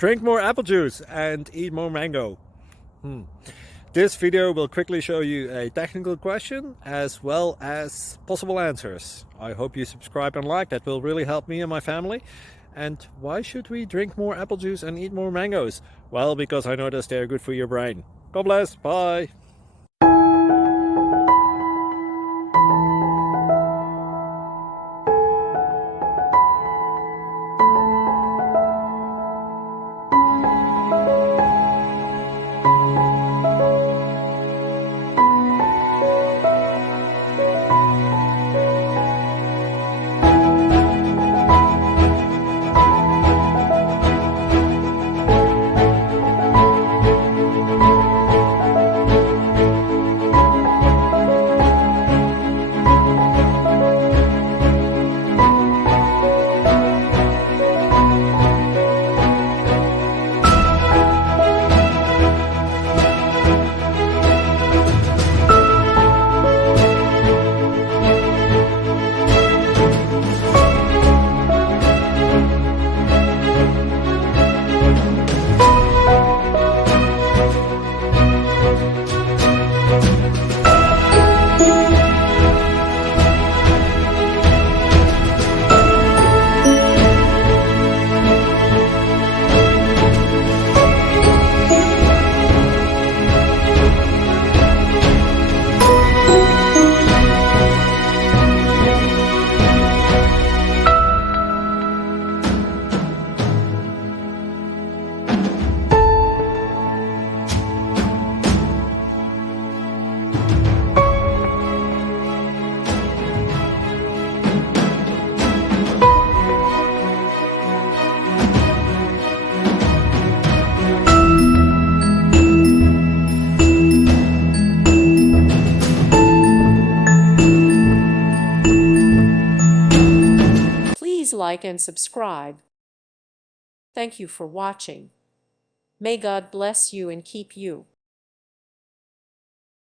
Drink more apple juice and eat more mango. This video will quickly show you a technical question as well as possible answers. I hope you subscribe and like, that will really help me and my family. And why should we drink more apple juice and eat more mangoes? Well, because I noticed they're good for your brain. God bless, bye! Please like and subscribe. Thank you for watching. May God bless you and keep you.